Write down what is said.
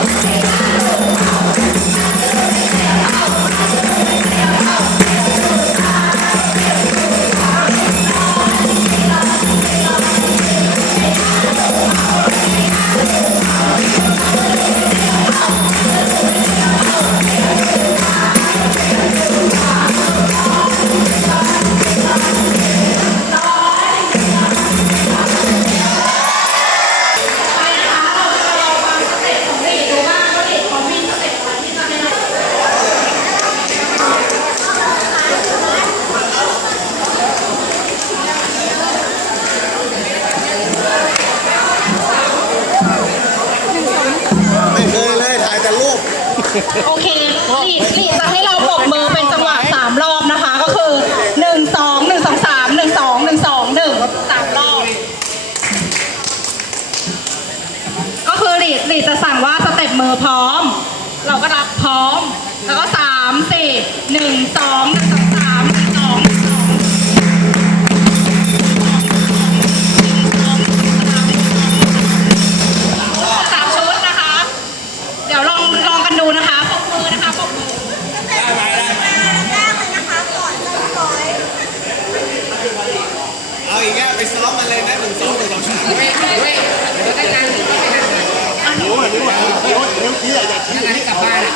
Okay. โอเคลีดลีดจะให้เราปรบมือเป็นจังหวะสามรอบนะคะ ก็คือหนึ่งสองหนึ่งสองสามหนึ่งสองหนึ่งสองหนึ่งสามรอบ ก็คือลีดลีดจะสั่งว่าสเต็ปมือพร้อม เราก็รับพร้อม แล้วก็สามสี่หนึ่งสองหนึ่ง ที่อยากจะชี้ให้กลับบ้านอะ